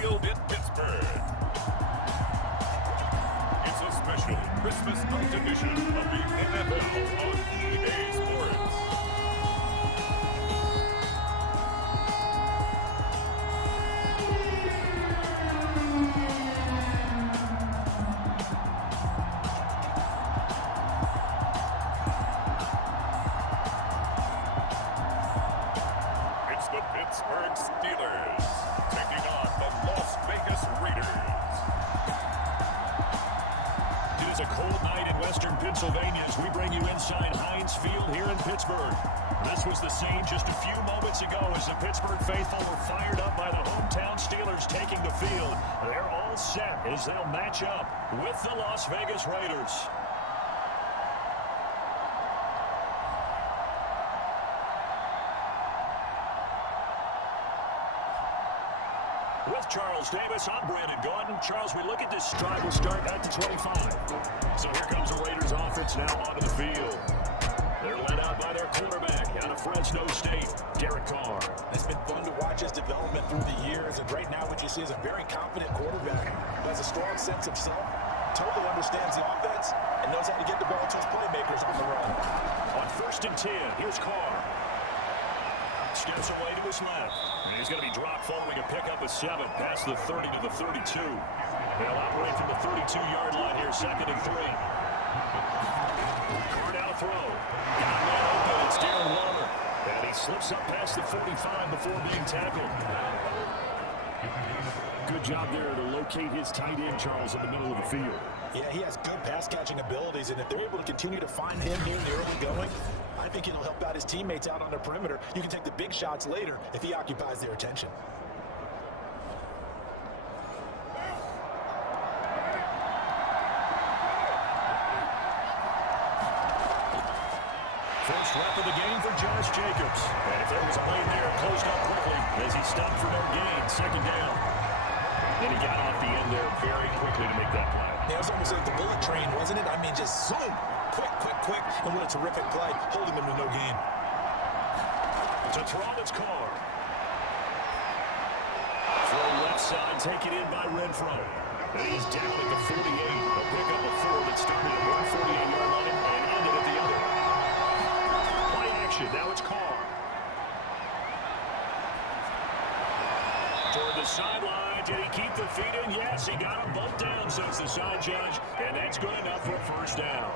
Field in Pittsburgh. It's a special Christmas night edition of the NFL on EA Sports. It's the Pittsburgh Steelers taking on the Las Vegas Raiders. It is a cold night in western Pennsylvania as we bring you inside Heinz Field here in Pittsburgh. This was the same just a few moments ago as the Pittsburgh faithful were fired up by the hometown Steelers taking the field. They're all set as they'll match up with the Las Vegas Raiders. With Charles Davis, I'm Brandon Gordon. Charles, we look at this drive. We'll start at the 25. So here comes the Raiders offense now onto the field. They're led out by their quarterback out of Fresno State, Derek Carr. It's been fun to watch his development through the years, and right now what you see is a very confident quarterback who has a strong sense of self, totally understands the offense, and knows how to get the ball to his playmakers on the run. On 1st and 10, here's Carr. Steps away to his left. And he's going to be dropped following a pickup of 7 past the 30 to the 32. They'll operate from the 32-yard line here, 2nd and 3. Carr now throw. Got a man open. It's Darren Waller. And he slips up past the 45 before being tackled. Good job there to locate his tight end, Charles, in the middle of the field. Yeah, he has good pass-catching abilities, and if they're able to continue to find him here in the early going, I think it'll help out his teammates out on the perimeter. You can take the big shots later if he occupies their attention. First rep of the game for Josh Jacobs. And if there was a lane there, it closed up quickly as he stopped for no gain. 2nd down. And he got off the end there very quickly to make that play. Yeah, it was almost like the bullet train, wasn't it? I mean, just zoom! Quick, and what a terrific play, holding them to no gain. To throw, it's Carr. Throw left side, taken in by Renfro. And he's down at the 48. A pickup of 4 that started at 148-yard line and ended at the other. Play action, now it's Carr. Toward the sideline, did he keep the feet in? Yes, he got them both down, says the side judge, and that's good enough for a 1st down.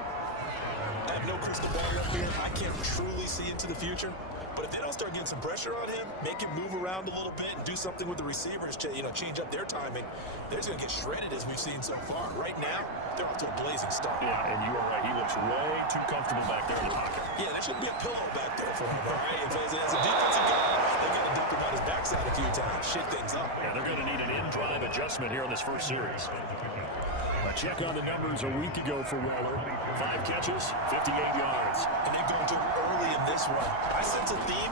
I have no crystal ball up here. I can't truly see into the future. But if they don't start getting some pressure on him, make him move around a little bit and do something with the receivers to, change up their timing, they're just going to get shredded as we've seen so far. Right now, they're off to a blazing start. Yeah, and you are right. He looks way too comfortable back there in the pocket. Yeah, there shouldn't be a pillow back there for him, all right? If as a defensive guy, they've got to dump him on his backside a few times, shake things up. Yeah, they're going to need an in-drive adjustment here in this first series. A check on the numbers a week ago for Waller. 5 catches, 58 yards. And they've gone to him early in this one. I sense a theme,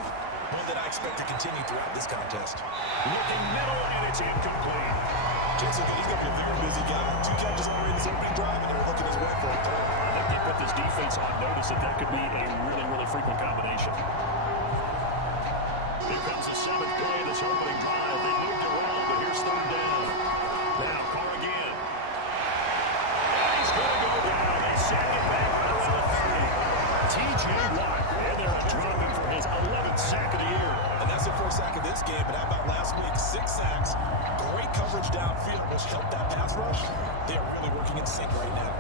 one that I expect to continue throughout this contest. Looking middle, and it's incomplete. Jason, he's going to be a very busy guy. 2 catches already in his opening drive, and they're looking his way for a third. I think they put this defense on notice that could be a really, really frequent combination. Here comes the 7th play of this opening drive. They moved around, but here's 3rd down. Now, Carr again. He's going to go down. They sack it back around the 3. T.J. Watt, and they're dropping for his 11th sack of the year. And that's the first sack of this game, but how about last week? 6 sacks, great coverage downfield, which helped that pass rush. They are really working in sync right now.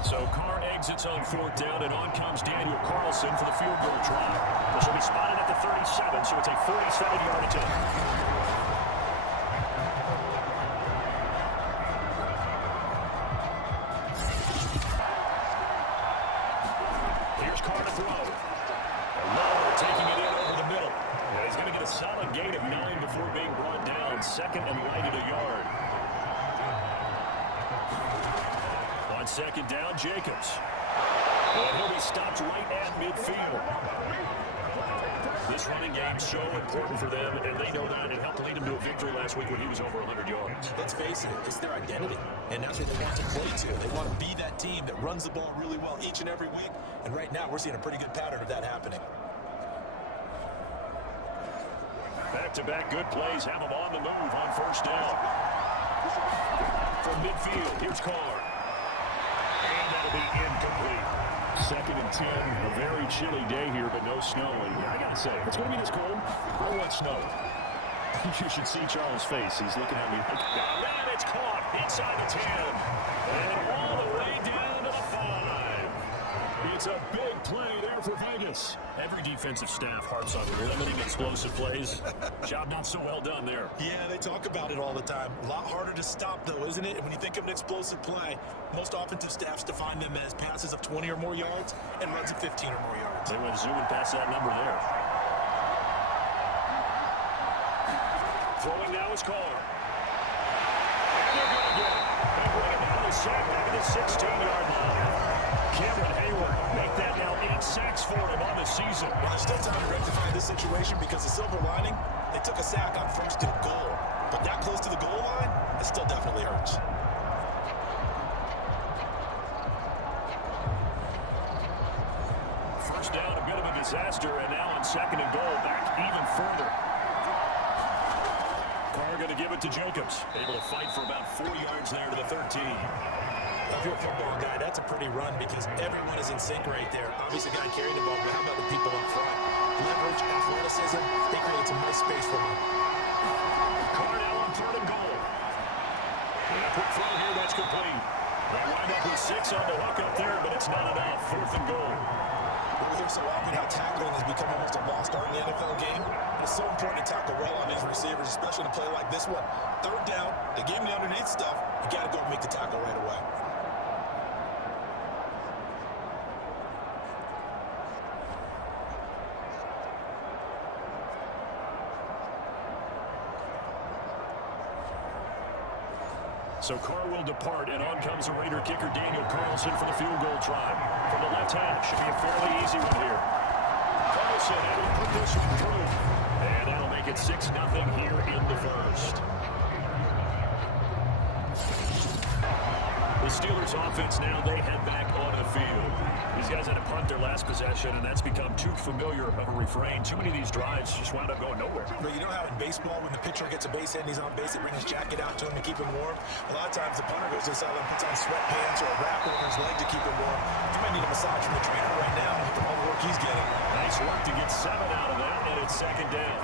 So Carr exits on 4th down, and on comes Daniel Carlson for the field goal try. This will be spotted at the 37, so it's a 47-yard attempt. Here's Carr to throw. Waller taking it in over the middle. And he's going to get a solid gain of 9 before being brought down. 2nd and right at a yard. On 2nd down, Jacobs. And he'll be stopped right at midfield. This running game is so important for them, and they know that. It helped lead them to a victory last week when he was over 100 yards. Let's face it, it's their identity, and that's what they want to play to. They want to be that team that runs the ball really well each and every week, and right now we're seeing a pretty good pattern of that happening. Back-to-back good plays have them on the move on first down. From midfield, here's Carr. And that'll be incomplete. 2nd and 10. A very chilly day here, but no snow. And I got to say, if it's going to be this cold, I want snow. You should see Charles' face. He's looking at me. And it's caught inside the 10. And all the way down to the 5. It's a big play there for Vegas. Every defensive staff harps on limiting explosive plays. Job not so well done there. Yeah, they talk about it all the time. A lot harder to stop, though, isn't it? And when you think of an explosive play, most offensive staffs define them as passes of 20 or more yards and runs of 15 or more yards. They went zooming past that number there. Throwing now is Carr. And they're going to get it. They bring it down to the sack back at the 16-yard line. Cameron Hayward make that now 8 sacks for him on the season. Well, there's still time to rectify this situation because the silver lining, they took a sack on 1st and goal. But that close to the goal line, it still definitely hurts. First down, a bit of a disaster, and now on 2nd and goal, back even further. Carr going to give it to Jacobs. Able to fight for about 4 yards there to the 13. If you're a football guy, that's a pretty run because everyone is in sync right there. Obviously, the guy carrying the ball, but how about the people up front? Leverage, athleticism, they created some nice space for him. Carr now on 3rd and goal. And a quick throw here, that's complete. They wind up with 6 on the hook up there, but it's not enough. 4th and goal. We hear so often how tackling has become almost a lost art in the NFL game. It's so important to tackle well on these receivers, especially to play like this one. 3rd down, they gave him the underneath stuff. You got to go and make the tackle right away. So Carr will depart, and on comes a Raider kicker, Daniel Carlson, for the field goal try. From the left hash, should be a fairly easy one here. Carlson able to put this one through. And that'll make it 6-0 here in the first. The Steelers offense now, they head back on the field. These guys had to punt their last possession, and that's become too familiar of a refrain. Too many of these drives just wound up going nowhere. But you know how in baseball, when the pitcher gets a base hit and he's on base, they bring his jacket out to him to keep him warm? A lot of times the punter goes inside and puts on sweatpants or a wrap over his leg to keep him warm. You might need a massage from the trainer right now for all the work he's getting. Nice work to get 7 out of that, and it's 2nd down.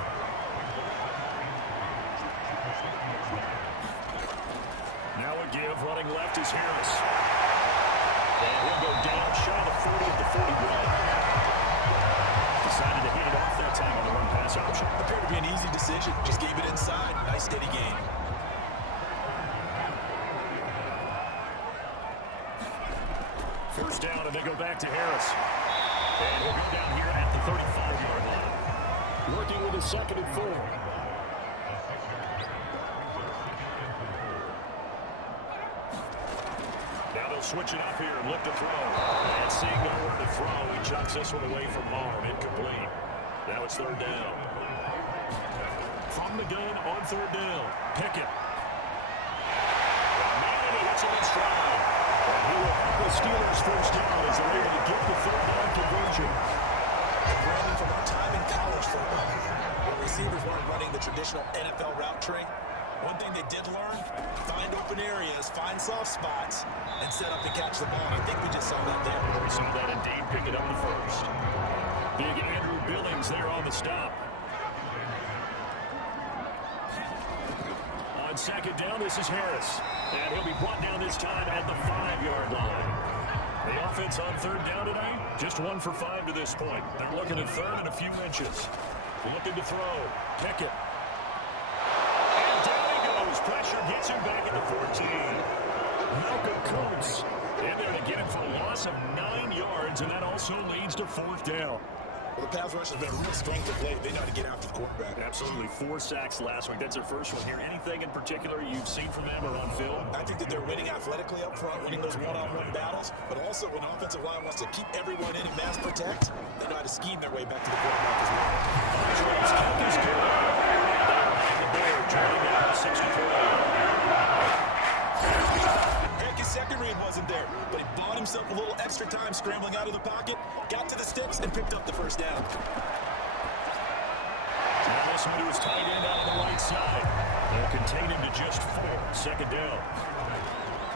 Now a give, running left is Harris. And he'll go down, shot of 40 at the 41. Decided to hand it off that time on the run-pass option. Appeared to be an easy decision. Just gave it inside. Nice steady gain. First down, and they go back to Harris. And he'll go down here at the 35-yard line. Working with a 2nd and 4. Switch it up here and look to throw. And seeing nowhere to throw, he chucks this one away from home. Incomplete. Now it's 3rd down. From the gun on 3rd down. Pickett. And he hits him in stride. And he will have the Steelers first down as they're able to get the 3rd down conversion. And Brandon, from our time in college football, where receivers weren't running the traditional NFL route tree, one thing they did learn, find open areas, find soft spots, and set up to catch the ball. And I think we just saw that there. We saw that indeed, pick it up the first. Big Andrew Billings there on the stop. On 2nd down, this is Harris. And he'll be brought down this time at the 5-yard line. The offense on 3rd down today, just 1 for 5 to this point. They're looking at 3rd and a few inches. Looking to throw. Pickett. Pressure gets him back at the 14. Malcolm Coates in there to get him for a loss of 9 yards, and that also leads to 4th down. Well, the pass rush has been a real strength of late. They know how to get after the quarterback. Absolutely. 4 sacks last week. That's their first one here. Anything in particular you've seen from them or on film? I think that they're winning athletically up front, winning those one-on-one battles, but also when the offensive line wants to keep everyone in and mass protect, they know how to scheme their way back to the quarterback as well. Travis Cook is good. The Bear turning down 64. Heck, his second read wasn't there, but he bought himself a little extra time scrambling out of the pocket, got to the sticks, and picked up the first down. Now pass him to his tight end out on the right side. They'll contain him to just 4. Second down.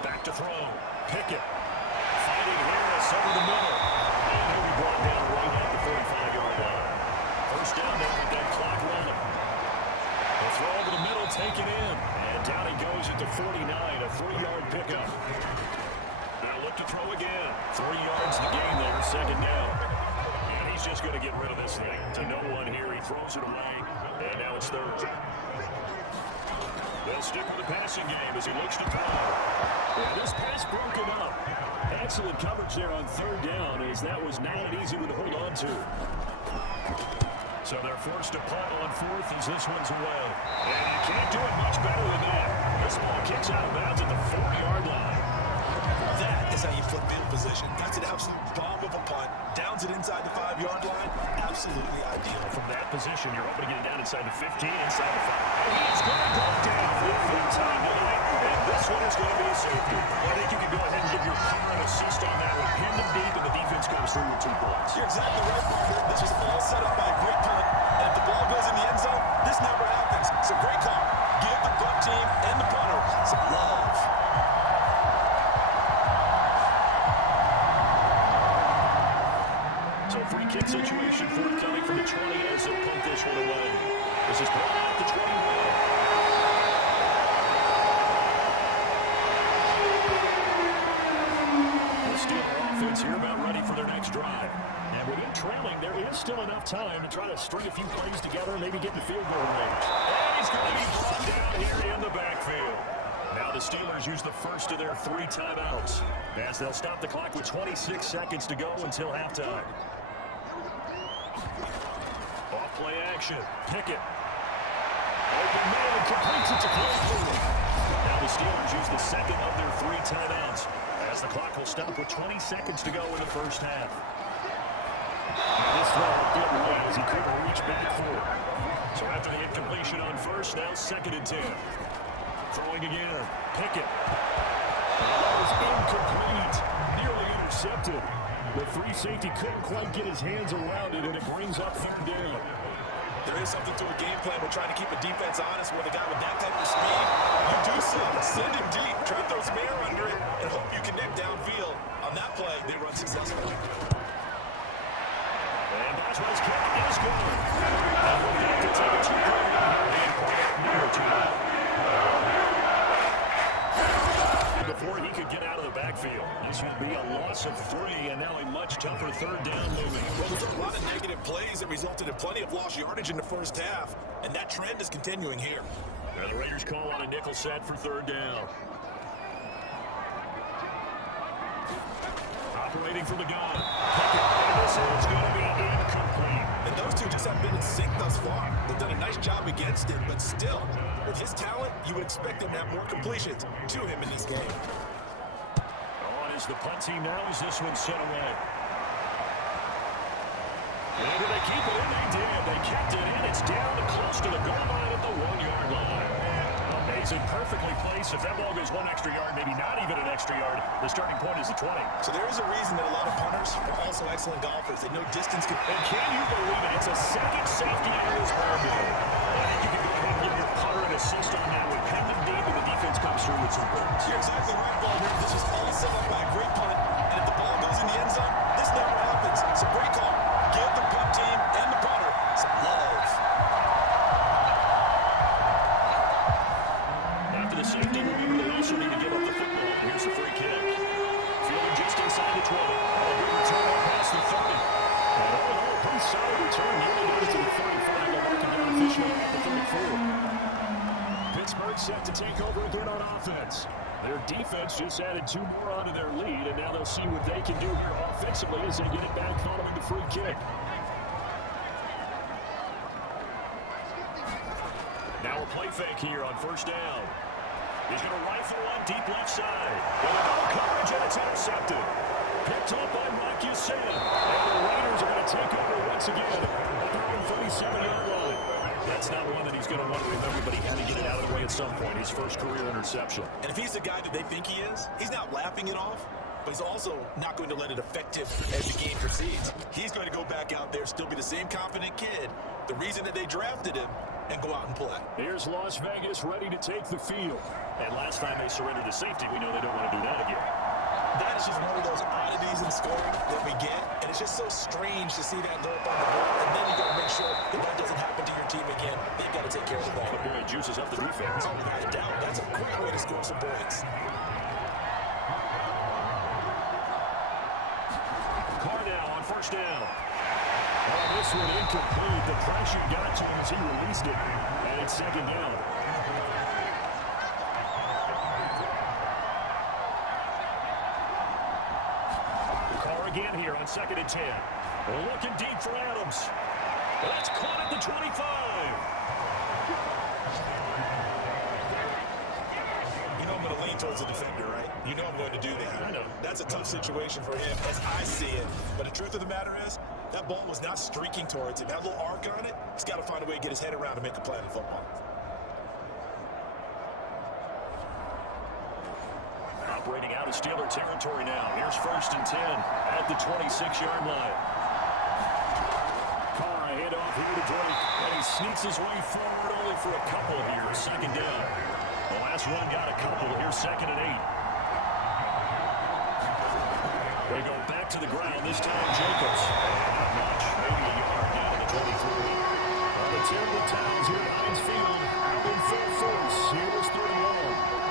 Back to throw. Pickett. Fighting Harris over the middle. And he'll be brought down right at the 45-yard line. First down there with that clock rolling. They'll throw over the middle, take it in. And down he goes at the 49, a 3-yard pickup. They'll look to throw again. 3 yards the gain there, second down. And he's just going to get rid of this thing. To no one here, he throws it away. And now it's third. They'll stick with the passing game as he looks to throw. Yeah, this pass broken up. Excellent coverage there on third down, as that was not an easy one to hold on to. So they're forced to punt on 4th as this one's away. And you can't do it much better than that. This ball kicks out of bounds at the 40-yard line. That is how you flip field position. That's an absolute bomb of a punt. Downs it inside the 5-yard line. Absolutely ideal. From that position, you're hoping to get it down inside the 15, inside the 5. He's going to go down for the 3rd time tonight. And this one is going to be a safety. I think you can go ahead and give your punter an assist on that one. Pin them deep, and the defense goes through with 2 points. You're exactly right, Parker. This was all set up by a great punt. And if the ball goes in the end zone, this never happens. So great call. Give the punt team and the punter some love. So free kick situation forthcoming from the 20 as they punt this one away. This is brought out the 21. The Steeler offense here about ready for their next drive. And with it trailing, there is still enough time to try to string a few plays together and maybe get the field goal range. And he's going to be brought down here in the backfield. Now the Steelers use the first of their 3 timeouts as they'll stop the clock with 26 seconds to go until halftime. Off-play action. Pickett. Open man, completes it to Claypool. Now the Steelers use the second of their 3 timeouts as the clock will stop with 20 seconds to go in the first half. This throw didn't win as he couldn't reach back for it. So after the incompletion on first, now 2nd and 10. Throwing again. Pickett. That was incomplete. Nearly intercepted. The free safety couldn't quite get his hands around it, and it brings up 3rd down. There is something to a game plan. We're trying to keep a defense honest with a guy with that type of speed. You do so. Send him deep. Try to throw some air under it and hope you can nick downfield. On that play, they run successfully. And Boswell's kick is good. And we'll get to take a 2-point before he could get out of the backfield. This would be a loss of 3, and now a much tougher 3rd down moving. Well, there's a lot of negative plays that resulted in plenty of lost yardage in the first half, and that trend is continuing here. Now the Raiders call on a nickel set for 3rd down. Operating from the gun. And this is going to be incomplete. And those two just haven't been in sync thus far. They've done a nice job against it, but still, with his talent, you would expect him to have more completions to him in this game. On is the punt team now as this one's sent away. And do they keep it in? They did. They kept it in. It's down close to the goal line at the 1-yard line. Amazing, perfectly placed. If that ball goes 1 extra yard, maybe not even an extra yard, the starting point is the 20. So there is a reason that a lot of punters are also excellent golfers. They know distance can... And can you believe it? It's a second safety error as well. I think you can go ahead and give your punter an assist on that one. Pin them deep, and the defense comes through with some points. You're exactly right, Balder. This was all set up by a great punt. And if the ball goes in the end zone, this never happens. So great call. Give the punt team and the punter some love. After the safety review, they also need to give up the football. Here's the free kick. Fielding just inside the 20. A good return on past the 30. And all in all, pretty solid return. Nearly got it to the 35. They're marking down officially at the 34. Pittsburgh set to take over again on offense. Their defense just added 2 more onto their lead, and now they'll see what they can do here offensively as they get it back following the free kick. Now a play fake here on first down. He's going to rifle one deep left side. Well, no coverage, and it's intercepted. Picked up by Mike Yusin. And the Raiders are going to take over once again at their own 37-yard line. That's not one that he's going to want to remember, but he had to get it out of the way at some point. His first career interception. And if he's the guy that they think he is, he's not laughing it off. but he's also not going to let it affect him as the game proceeds. He's going to go back out there, still be the same confident kid, the reason that they drafted him, and go out and play. Here's Las Vegas ready to take the field. And last time they surrendered to safety, we know they don't want to do that again. That is just one of those oddities in scoring that we get, and it's just so strange to see that go up on the board, and then you got to make sure that that doesn't happen to your team again. They've got to take care of the ball. But boy, it juices up the defense. Oh, without a doubt, that's a great way to score some points. Carr now on first down. Oh, this one incomplete. The pressure got to him as he released it, and it's second down. Again here on 2nd and 10. Looking deep for Adams. That's caught at the 25. You know I'm going to lean towards the defender, right? You know I'm going to do that. I know. That's a tough situation for him as I see it. But the truth of the matter is, that ball was not streaking towards him. That little arc on it, he's got to find a way to get his head around to make a play in football. Operating out of Steeler territory now. Here's 1st and 10 at the 26-yard line. Carr head off here to Drake, and he sneaks his way forward only for a couple here. Second down. The last one got a couple. Here's 2nd and 8. They go back to the ground. This time Jacobs. Not much. Maybe a yard down to the 23. On the terrible times here at Heinz Field. Out in full force. Here's 31.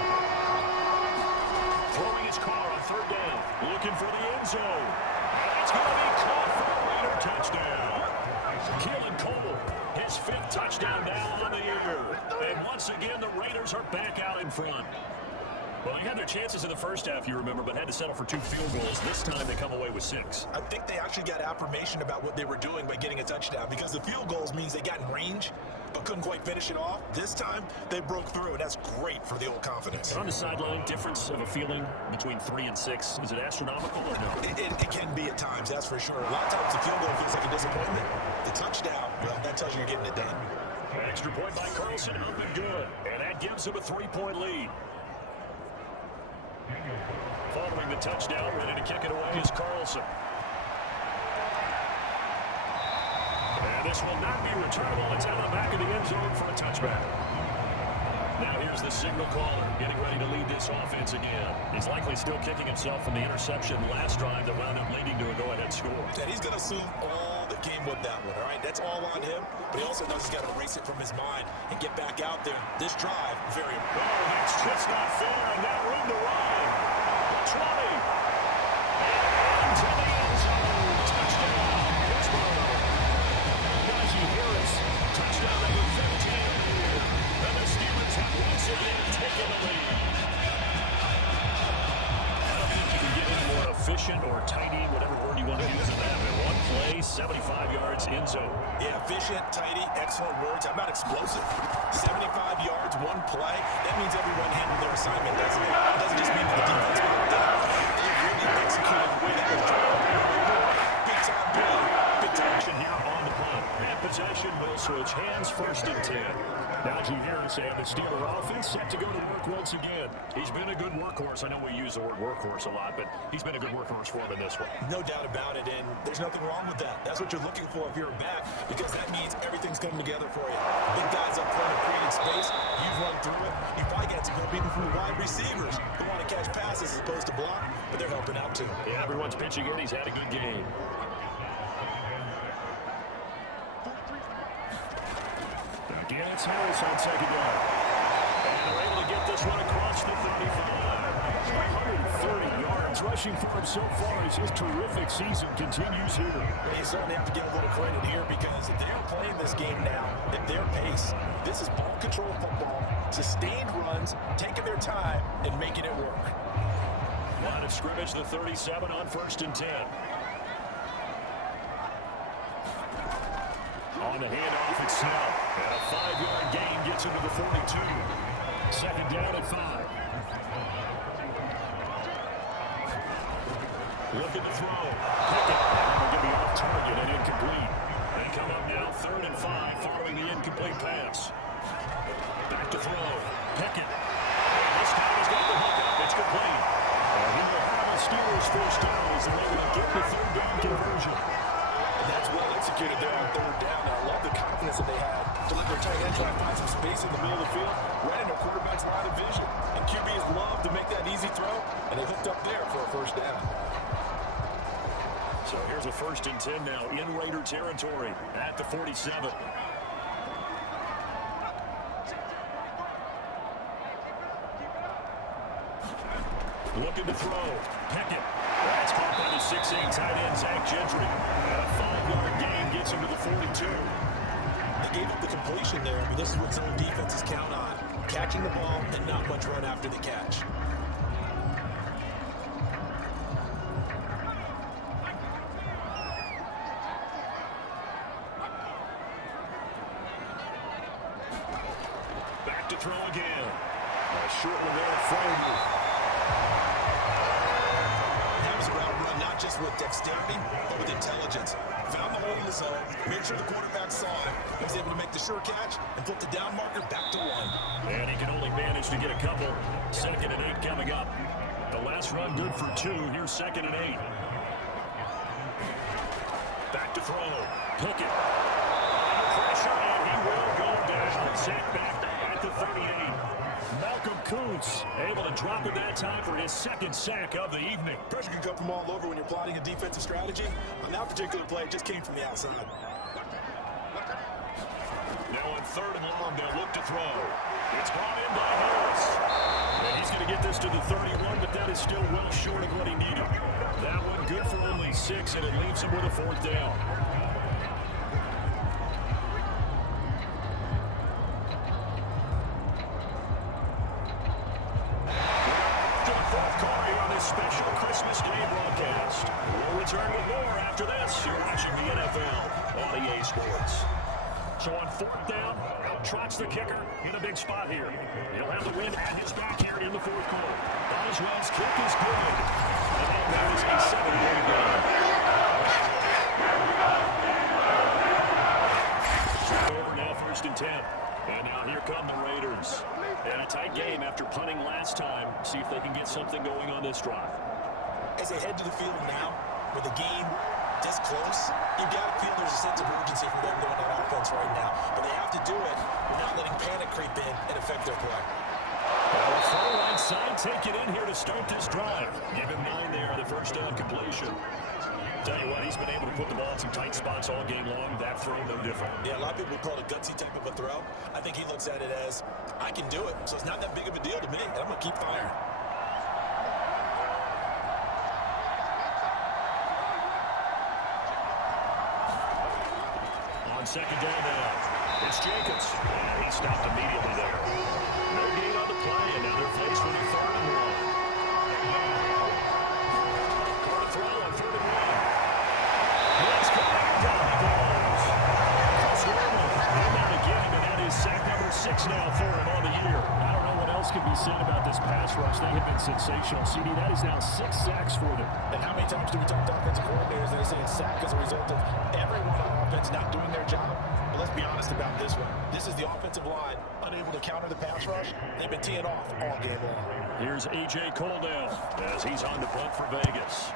Throwing his car on 3rd down. Looking for the end zone. And it's going to be caught for a Raider touchdown. Keelan Cole, his 5th touchdown now on the year. And once again, the Raiders are back out in front. Well, they had their chances in the first half, you remember, but had to settle for 2 field goals. This time they come away with 6. I think they actually got affirmation about what they were doing by getting a touchdown, because the field goals means they got in range but couldn't quite finish it off. This time they broke through, and that's great for the old confidence. On the sideline, difference of a feeling between 3 and 6. Is it astronomical or no? It can be at times, that's for sure. A lot of times the field goal feels like a disappointment. The touchdown, well, that tells you you're getting it done. Extra point by Carlson, up and good. And that gives him a 3-point lead. Following the touchdown, ready to kick it away is Carlson. And this will not be returnable. It's out the back of the end zone for a touchback. Now here's the signal caller, getting ready to lead this offense again. He's likely still kicking himself from the interception last drive that wound up leading to a go-ahead score. And he's going to assume all that came with that one, all right? That's all on him, but he also knows he's got to erase it from his mind and get back out there. This drive, very important. Oh, that's just not fair, and now room to run. 20. And into the end zone. Touchdown, Pittsburgh. Najee Harris, touchdown number 15. And the Steelers have once again taken the lead. I don't think you can get any more efficient or tidy, whatever word you want to use in that. In one play, 75 yards end zone. Yeah, efficient, tidy, excellent words. How about explosive? 75 yards, one play. That means everyone handled their assignment, doesn't it? It doesn't just mean that the defense got it done. They really executed the way that was done. Big time play. Big time Action here on the punt. And possession will switch hands 1st and 10. Najee Harris and the Steeler offense set to go to work once again. He's been a good workhorse. I know we use the word workhorse a lot, but he's been a good workhorse for him in this one. No doubt about it, and there's nothing wrong with that. That's what you're looking for if you're a back, because that means everything's coming together for you. Big guys up front are creating space. You've run through it. You probably got to go even from the wide receivers who want to catch passes as opposed to block, but they're helping out too. Yeah, everyone's pitching in. He's had a good game. Again, it's Harris on 2nd down. And they're able to get this one across the 35. 130 yards rushing for him so far as his terrific season continues here. He's on him to get a little credit here, because if they're playing this game now at their pace, this is ball control football, sustained runs, taking their time, and making it work. Line of scrimmage, the 37 on 1st and 10. On the handoff, it's Snell. And a 5-yard gain gets him to the 42. 2nd down at 5. Looking to throw. Pickett. Going to be off target and incomplete. They come up now 3rd and 5 following the incomplete pass. Back to throw. Pickett. And this time he's got the hook up. It's complete. And he will have the Steelers executed there on third down, and I love the confidence that they had to let their tight end try to find some space in the middle of the field, right in their quarterback's line of vision. And QBs love to make that easy throw, and they hooked up there for a first down. So here's a 1st and 10 now in Raider territory at the 47. Looking to throw. Pickett. That's caught by the 6'8" tight end, Zach Gentry. And a 5-yard gain gets him to the 42. They gave up the completion there, but this is what zone defenses count on. Catching the ball and not much run after the catch. Back to throw again. A short one there, Frazier. That was a route run, not just with dexterity, but with intelligence. Found the hole in the zone, made sure the quarterback saw it, was able to make the sure catch, and flip the down marker back to 1. And he can only manage to get a couple. 2nd and 8 coming up. The last run good for 2. Here's 2nd and 8. Back to throw. Pickett. Pressure, and he will go down. Sack back at the 38. Malcolm Kuntz able to drop it that time for his 2nd sack of the evening. Pressure can come from all over when you're plotting a defensive strategy. On that particular play, it just came from the outside. Now on 3rd and long, they'll look to throw. It's brought in by Harris. And he's going to get this to the 31, but that is still well short of what he needed. That one good for only 6, and it leaves him with a 4th down. Special Christmas Day broadcast. We'll return with more after this. You're watching the NFL on EA Sports. So on 4th down, out trots the kicker in a big spot here. He'll have the wind at his back here in the 4th quarter. Boswell's kick is good. And that is a 7-point game. Over now, 1st and 10. And now here come the Raiders. And a tight game after punting last time. See if they can get something going on this drive. As they head to the field now, with the game this close, you got to feel there's a sense of urgency from them going on offense right now. But they have to do it without letting panic creep in and affect their play. Well, far right side, take it in here to start this drive. Give him 9 there on the 1st down completion. Tell you what, he's been able to put the ball in some tight spots all game long. That throw, no different. Yeah, a lot of people would call it a gutsy type of a throw. I think he looks at it as, I can do it, so it's not that big of a deal to me, and I'm going to keep firing. On 2nd down now, it's Jacobs. And he stopped immediately there. No gain on the play, and now they're faced with a 3rd and 1. Caught a throw on 3rd and 1. Let's go. Down he goes. Chris Wormley came out again, and that is sack number 6 now for him on the year. I don't know what else can be said about this pass rush. They have been sensational. CD, that is now 6 sacks for them. And how many times do we talk to offensive coordinators that are saying sack as a result of everyone on offense not doing their job? But let's be honest about this one. This is the offensive line unable to counter the pass rush. They've been teeing off all game long. Here's A.J. Coldell as he's on the punt for Vegas.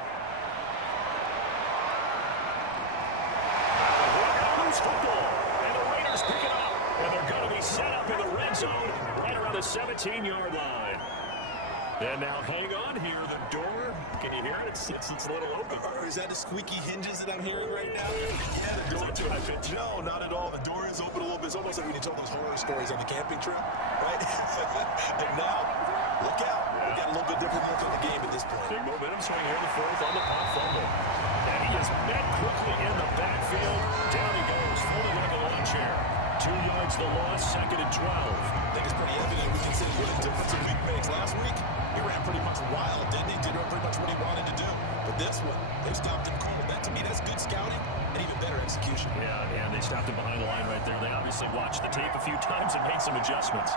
Football, and the Raiders pick it up, and they're going to be set up in the red zone right around the 17-yard line. And now hang on here, the door, can you hear it? It's a little open. Is that the squeaky hinges that I'm hearing right now? Yeah, the door too high pitch. No, not at all. The door is open a little bit. It's almost like when you tell those horror stories on the camping trip, right? And now, look out. We got a little bit different look at the game at this point. Big momentum swing here in the 4th on the punt fumble. And he is met quickly in the backfield. Down he goes, folding like a lawn chair. 2 yards the loss, 2nd and 12. I think it's pretty evident we can see what a difference a week makes. Last week, he ran pretty much wild, didn't he? Did pretty much what he wanted to do. But this one, they stopped him cold. That, to me, that's good scouting and even better execution. Yeah, and they stopped him behind the line right there. They obviously watched the tape a few times and made some adjustments.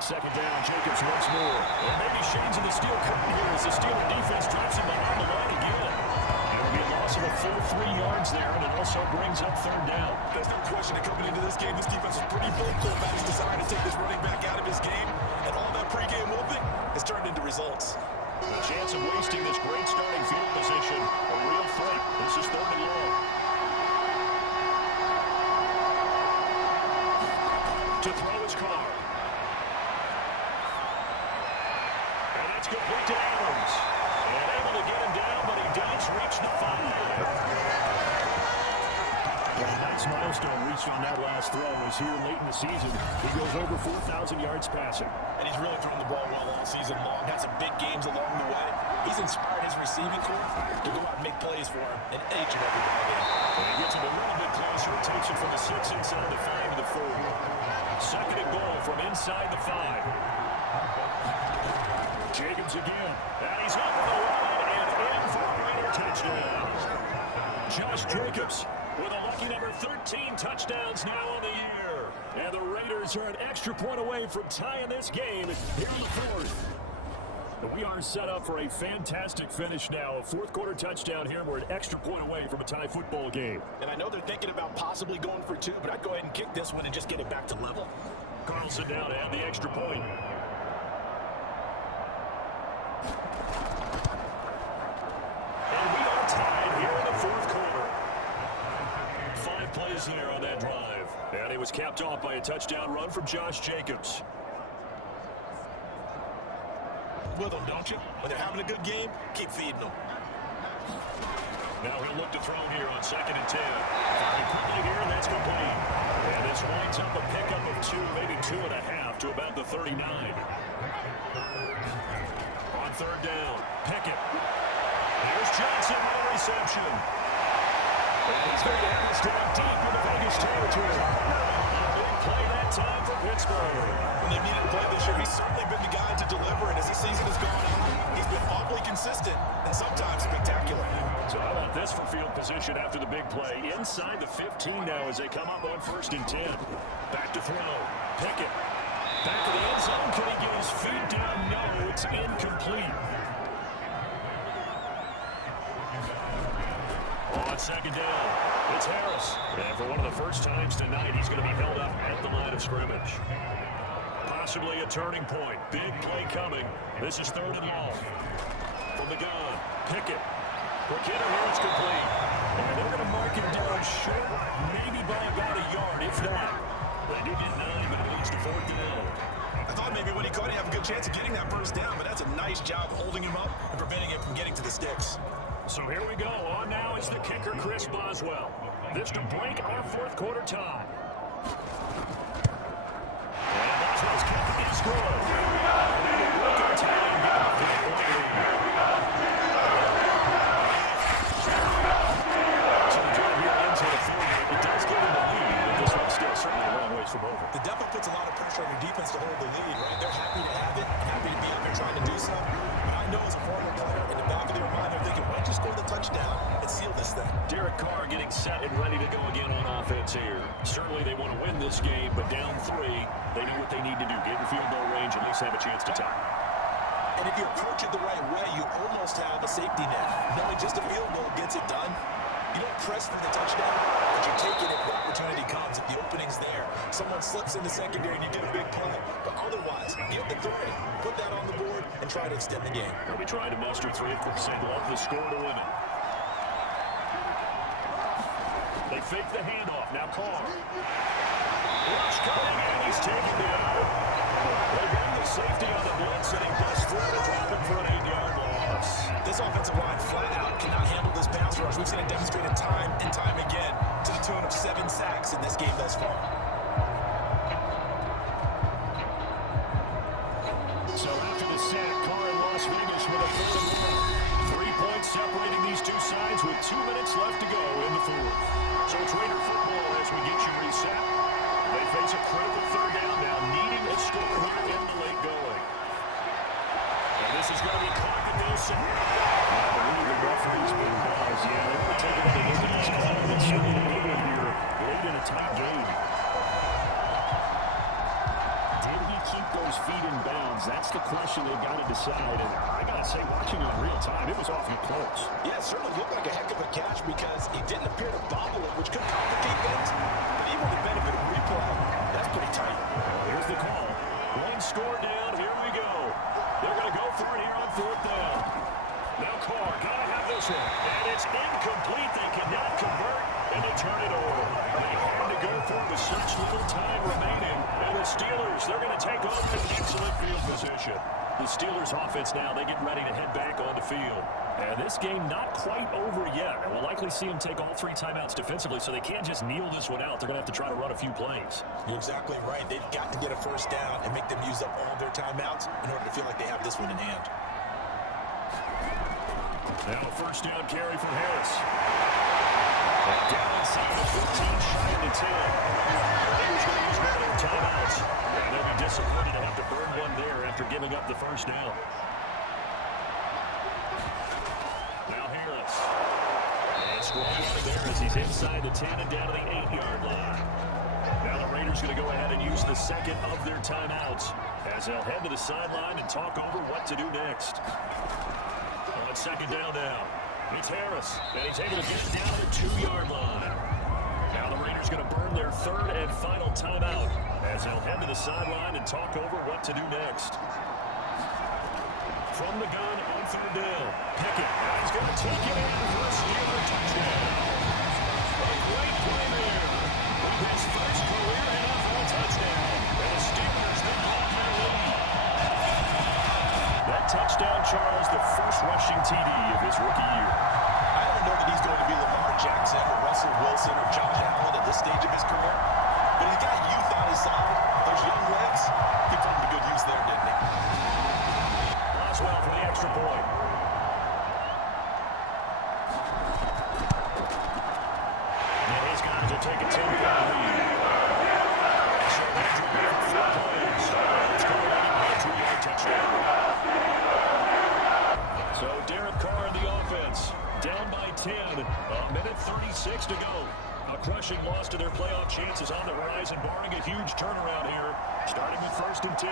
2nd down, Jacobs once more. And maybe Shane's in the steel curtain here as the Steeler defense drops him behind the line again. It'll be a loss of a full 3 yards there, and it also brings up 3rd down. There's no question that coming into this game, this defense was pretty vocal about his desire to take this running back out of his game, and all that pregame whooping has turned into results. A chance of wasting this great starting field position. A real threat. This is 3rd and long. To throw his car. And that's complete to Adams. And able to get him down, but he does reach the 5. Nice milestone reached on that last throw as here late in the season. He goes over 4,000 yards passing. And he's really thrown the ball well all season long. Had some big games along the way. He's inspired his receiving corps to go out and make plays for him in each and every ball game. And he gets him a little bit closer. It takes him from the 6 inside the 5 to the 4. Second and goal from inside the 5. Jacobs again. And he's up on the line and in for a Raider touchdown. Josh Jacobs with a lucky number 13 touchdowns now on the year. And the Raiders are an extra point away from tying this game here in the 4th. And we are set up for a fantastic finish now. A fourth quarter touchdown here. We're an extra point away from a tie football game. And I know they're thinking about possibly going for 2, but I'd go ahead and kick this one and just get it back to level. Carlson down to have the extra point. And we are tied here in the fourth quarter. 5 plays there on that drive. And it was capped off by a touchdown run from Josh Jacobs. With them, don't you? When they're having a good game, keep feeding them. Now he'll look to throw here on 2nd and 10. Firing quickly here, and that's complete. And this winds up a pickup of 2, maybe 2.5 to about the 39. On 3rd down, Pickett. Here's Johnson, no reception. And he's going to have this down deep into Vegas territory. Big play that time for Pittsburgh. When they've needed to play this year, he's certainly been the guy to deliver. And as the season has gone on, he's been awfully consistent and sometimes spectacular. So how about this for field position after the big play? Inside the 15 now as they come up on 1st and 10. Back to throw. Pickett. Back to the end zone. Can he get his feet down? No, it's incomplete. On 2nd down, it's Harris. And for one of the first times tonight, he's going to be held up at the line of scrimmage. Possibly a turning point. Big play coming. This is 3rd and long. From the gun, Pickett. Pickett, here it's complete. And they're going to mark him down short, maybe by about a yard, if not. They did get 9, but it leads to 4th down. I thought maybe when he caught it, he'd have a good chance of getting that first down, but that's a nice job holding him up and preventing him from getting to the sticks. So here we go. On now is the kicker, Chris Boswell. This to break our fourth quarter tie. And Boswell's kick is good. And they break our tie and get off the play. So the drive here ends at a 40. It does give him the lead, but this one's still certainly a long ways from over. It definitely puts a lot of pressure on your defense to hold the lead, right? They're happy to have it, happy to be out there trying to do something. But I know as a former player, in the back of their mind, they're thinking, why don't you score the touchdown and seal this thing? Derek Carr getting set and ready to go again on offense here. Certainly they want to win this game, but down 3, they know what they need to do. Get in field goal range, at least have a chance to tie. And if you approach it the right way, you almost have a safety net. Knowing just a field goal gets it done. You don't press for the touchdown, but you take it if the opportunity comes, if the opening's there. Someone slips in the secondary and you get a big play. But otherwise, get the 3, put that on the board, and try to extend the game. They'll be trying to muster 3 if they love the score to win it. They fake the handoff. Now Carr. Rush coming in. He's taken down. They run the safety on the blitz, and he busts through to drop him for an 8-yard loss. This offensive line flat out cannot handle this pass rush. We've seen it demonstrated time and time again to the tune of 7 sacks in this game thus far. So after the sack, Carr in Las Vegas with a 4th and 1. 3 points separating these two sides with 2 minutes left to go in the 4th. So it's Raider football as we get you reset. They face a critical 3rd down now, needing a score here in the late going. And this is going to be Clark and Wilson. I believe the referee's been buzzed. Yeah, they're going to take it up into these comments here late in a tight game. Did he keep those feet in bounds? That's the question they've got to decide. And I got to say, watching it in real time, it was awfully close. Yeah, it certainly looked like a heck of a catch because he didn't appear to bobble it, which could complicate things. But even with the benefit of replay, that's pretty tight. Here's the call. 1 score down. Here we go. They're going to go for it here on 4th down. Now Carr, got to have this one. And it's incomplete. They cannot convert. and they turn it over. They had to go for it with such little time remaining. And the Steelers, they're going to take over in excellent field position. The Steelers offense now, they get ready to head back on the field. And this game not quite over yet. We'll likely see them take all 3 timeouts defensively, so they can't just kneel this one out. They're going to have to try to run a few plays. You're exactly right. They've got to get a first down and make them use up all their timeouts in order to feel like they have this one in hand. Now a first down carry from Harris. Down inside the 15, shy of the 10. Raiders going to use one of their timeouts. And they'll be disappointed to have to burn one there after giving up the first down. Now Harris. And strong running there as he's inside the 10 and down to the 8-yard line. Now the Raiders going to go ahead and use the second of their timeouts as they'll head to the sideline and talk over what to do next. On second down now, it's Harris, and he's able to get it down to the 2-yard line. Now the Raiders going to burn their third and final timeout as they'll head to the sideline and talk over what to do next. From the gun on third down, Pickett, he's going to take it in for a Steeler touchdown. A great play there. His first career NFL touchdown, and the Steelers they hold their lead. That touchdown, Charles, the first rushing TD of his rookie year. I don't know that he's going to be Lamar Jackson or Russell Wilson or Josh Allen at this stage of his career, but he's got youth on his side. Those young legs, he put him to good use there, didn't he? Boswell for the extra point. And his guys will take a 10-point lead. So Andrew made 4 plays. It's going to be a 2-yard touchdown. So Derek Carr in the offense, down by 10, a minute 36 to go. A crushing loss to their playoff chances on the horizon, barring a huge turnaround here, starting with 1st and 10.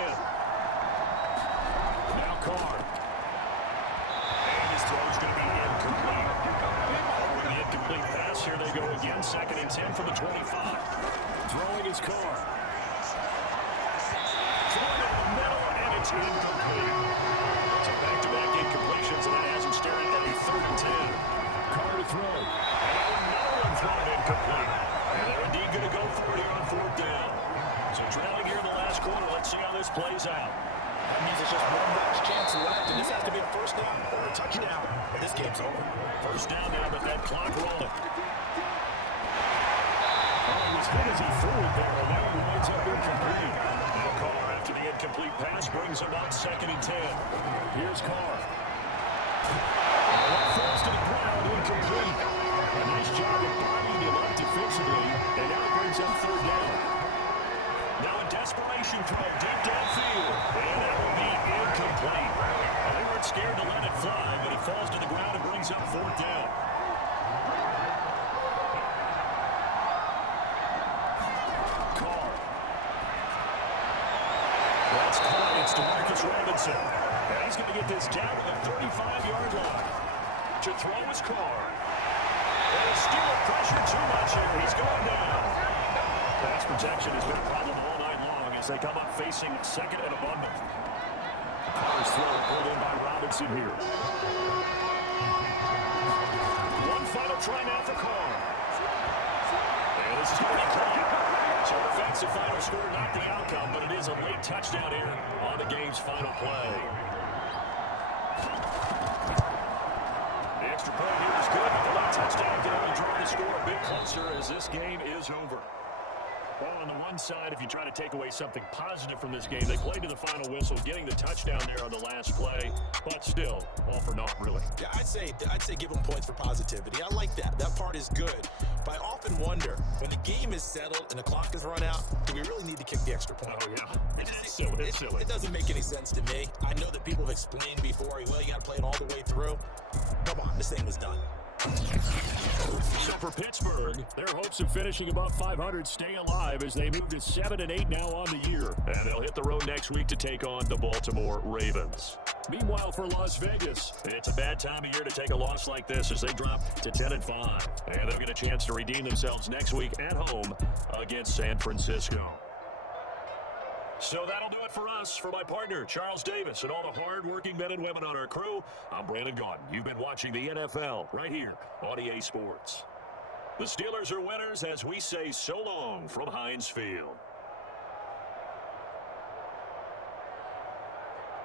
Now Carr. And his throw is going to be incomplete. With the incomplete pass, here they go again, 2nd and 10 from the 25. Throwing is Carr. Throwing in the middle, and it's incomplete. So back-to-back incompletions, and that has him staring at a 3rd and 10. Carr to throw. And another one thrown incomplete. And they're indeed going to go for it here on 4th down. So trailing here in the last quarter, let's see how this plays out. That means it's just one last chance left, and this has to be a first down or a touchdown, or this game's over. First down now, but that clock rolling. Oh, he was hit as he threw it there, and now he winds up incomplete. Now Carr, after the incomplete pass, brings him on 2nd and 10. Here's Carr. That falls to the ground, incomplete. A nice job of bodying him up defensively, and now it brings up 3rd down. Now a desperation throw deep downfield, and that will be incomplete. They weren't scared to let it fly, but it falls to the ground and brings up 4th down. Carr. That's caught. It's to Marcus Robinson. And he's going to get this down to the 35-yard line. To throw is Carr. And Steeler pressure too much here. He's going down. Pass protection has been a problem all night long as they come up facing 2nd and abundant. Carr's throw pulled in by Robinson here. One final try now for Carr. And this is going to be caught. So the defensive final score, not the outcome, but it is a late touchdown here on the game's final play. The extra point here is good, but the late touchdown can only draw the score a bit closer as this game is over. Well, on the one side, if you try to take away something positive from this game, they played to the final whistle, getting the touchdown there on the last play, but still, all for naught, really. Yeah, I'd say give them points for positivity. I like that. That part is good. But I often wonder, when the game is settled and the clock is run out, do we really need to kick the extra point? Oh, yeah. It's silly. It doesn't make any sense to me. I know that people have explained before, well, you got to play it all the way through. Come on, this thing was done. So for Pittsburgh, their hopes of finishing above 500 stay alive as they move to 7-8 now on the year. And they'll hit the road next week to take on the Baltimore Ravens. Meanwhile, for Las Vegas, it's a bad time of year to take a loss like this as they drop to 10-5. And they'll get a chance to redeem themselves next week at home against San Francisco. So that'll do it for us. For my partner, Charles Davis, and all the hard-working men and women on our crew, I'm Brandon Gaudin. You've been watching the NFL right here on EA Sports. The Steelers are winners as we say so long from Heinz Field.